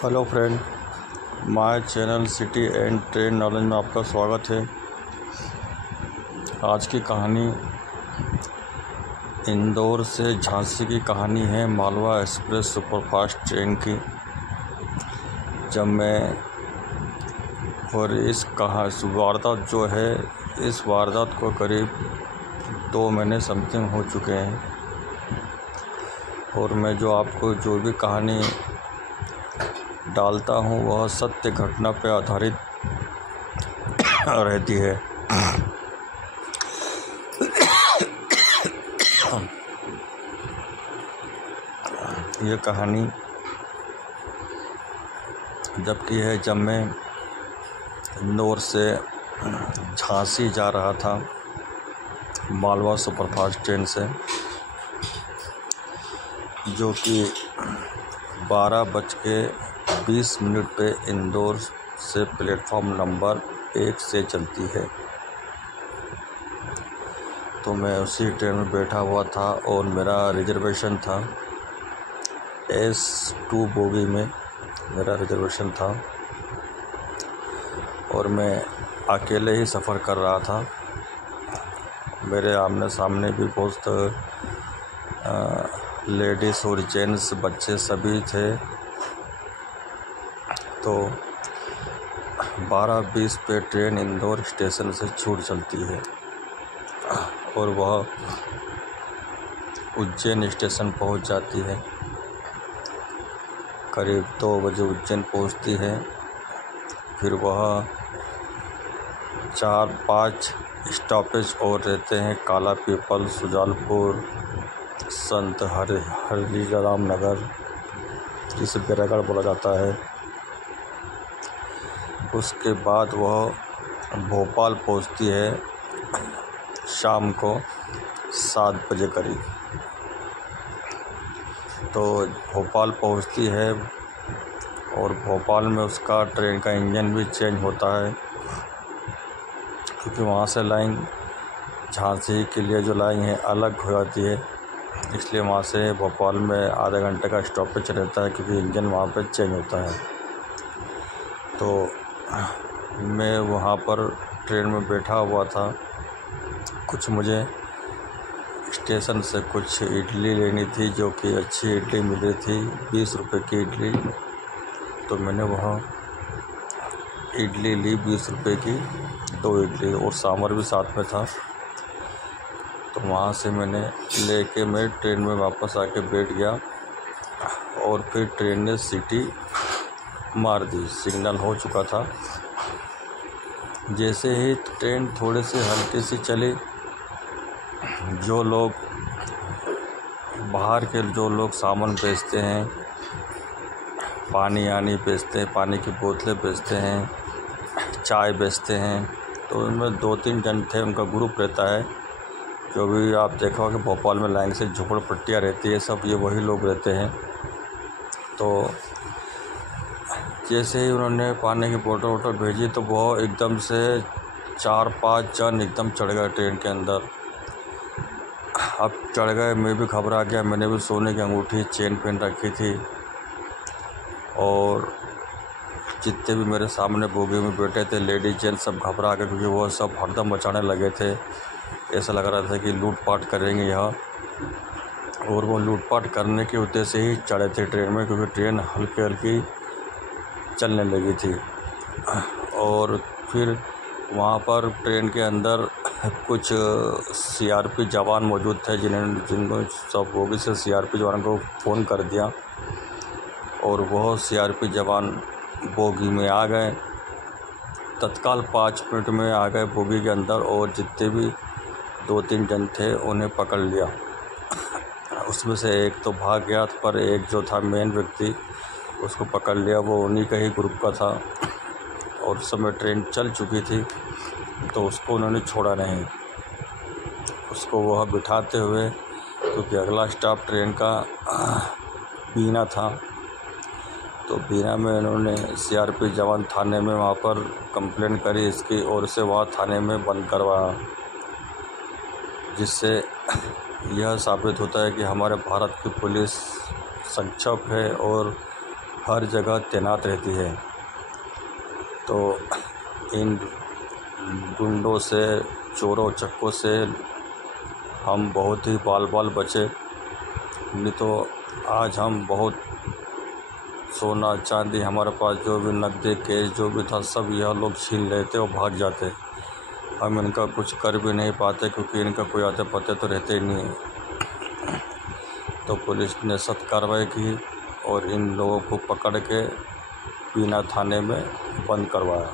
Hello friend, my channel city and train knowledge में आपका स्वागत है। आज की कहानी इंदौर से झांसी की कहानी है, मालवा एक्सप्रेस सुपरफास्ट ट्रेन की। जब मैं और इस वारदात जो है, इस वारदात को करीब 2 महीने समथिंग हो चुके हैं और मैं जो भी कहानी डालता हूँ वह सत्य घटना पर आधारित रहती है। यह कहानी जब मैं इंदौर से झांसी जा रहा था मालवा सुपरफास्ट ट्रेन से, जो कि 12:20 पे इंदौर से प्लेटफॉर्म नंबर 1 से चलती है। तो मैं उसी ट्रेन में बैठा हुआ था और मेरा रिजर्वेशन था S2 बोगी में मेरा रिजर्वेशन था और मैं अकेले ही सफ़र कर रहा था। मेरे आमने सामने भी बहुत लेडीज़ और जेंट्स, बच्चे सभी थे। तो 12:20 पे ट्रेन इंदौर स्टेशन से छूट चलती है और वह उज्जैन स्टेशन पहुंच जाती है। करीब 2 बजे उज्जैन पहुंचती है। फिर वह 4-5 स्टॉपेज और रहते हैं, काला पीपल, सुजालपुर, संत हरिराम नगर, जिसे बैरागढ़ बोला जाता है। उसके बाद वह भोपाल पहुंचती है शाम को 7 बजे करीब। तो भोपाल पहुंचती है और भोपाल में उसका ट्रेन का इंजन भी चेंज होता है, क्योंकि वहाँ से लाइन झांसी के लिए जो लाइन है अलग हो जाती है, इसलिए वहाँ से भोपाल में आधे घंटे का स्टॉपेज रहता है, क्योंकि इंजन वहाँ पे चेंज होता है। तो मैं वहाँ पर ट्रेन में बैठा हुआ था। कुछ मुझे स्टेशन से कुछ इडली लेनी थी, जो कि अच्छी इडली मिल रही थी, 20 रुपये की इडली। तो मैंने वहाँ इडली ली 20 रुपये की, 2 इडली, और सांभर भी साथ में था। तो वहाँ से मैंने लेके मैं ट्रेन में वापस आके बैठ गया और फिर ट्रेन ने सीटी मार दी, सिग्नल हो चुका था। जैसे ही ट्रेन थोड़े से हल्के से चली, जो लोग बाहर के सामान बेचते हैं, पानी बेचते हैं, पानी की बोतलें बेचते हैं, चाय बेचते हैं, तो उनमें 2-3 जन थे। उनका ग्रुप रहता है, जो भी आप देखा होगा कि भोपाल में लाइन से झोपड़पट्टियाँ रहती है, सब ये वही लोग रहते हैं। तो जैसे ही उन्होंने पानी की बोतल भेजी, तो वो एकदम से 4-5 जन एकदम चढ़ गए ट्रेन के अंदर। अब चढ़ गए, मैं भी घबरा गया। मैंने भी सोने की अंगूठी, चेन पहन रखी थी, और जितने भी मेरे सामने बोगी में बैठे थे लेडीज जेंट्स सब घबरा गए, क्योंकि वो सब हरदम मचाने लगे थे। ऐसा लग रहा था कि लूटपाट करेंगे यहाँ, और वो लूटपाट करने के उद्देश्य से ही चढ़े थे ट्रेन में, क्योंकि ट्रेन हल्की हल्की चलने लगी थी। और फिर वहाँ पर ट्रेन के अंदर कुछ CRP जवान मौजूद थे, जिनको सब बोगी से CRP जवान को फ़ोन कर दिया, और वह CRP जवान बोगी में आ गए। तत्काल 5 मिनट में आ गए बोगी के अंदर, और जितने भी 2-3 जन थे उन्हें पकड़ लिया। उसमें से एक तो भाग गया, पर एक जो था मेन व्यक्ति, उसको पकड़ लिया। वो उन्हीं का ही ग्रुप का था, और उस समय ट्रेन चल चुकी थी, तो उसको उन्होंने छोड़ा नहीं। उसको वह बिठाते हुए, क्योंकि अगला स्टॉप ट्रेन का बीना था, तो बीना में उन्होंने CRP जवान थाने में वहाँ पर कंप्लेन करी इसकी, और उसे वहाँ थाने में बंद करवाया, जिससे यह साबित होता है कि हमारे भारत की पुलिस सक्षम है और हर जगह तैनात रहती है। तो इन गुंडों से, चोरों चक्कों से हम बहुत ही बाल बचे, नहीं तो आज हम बहुत सोना चांदी हमारे पास जो भी नकदी कैश जो भी था सब यह लोग छीन लेते और भाग जाते। हम इनका कुछ कर भी नहीं पाते क्योंकि इनका कोई आते पते तो रहते ही नहीं। तो पुलिस ने सख्त कार्रवाई की और इन लोगों को पकड़ के बीना थाने में बंद करवाया।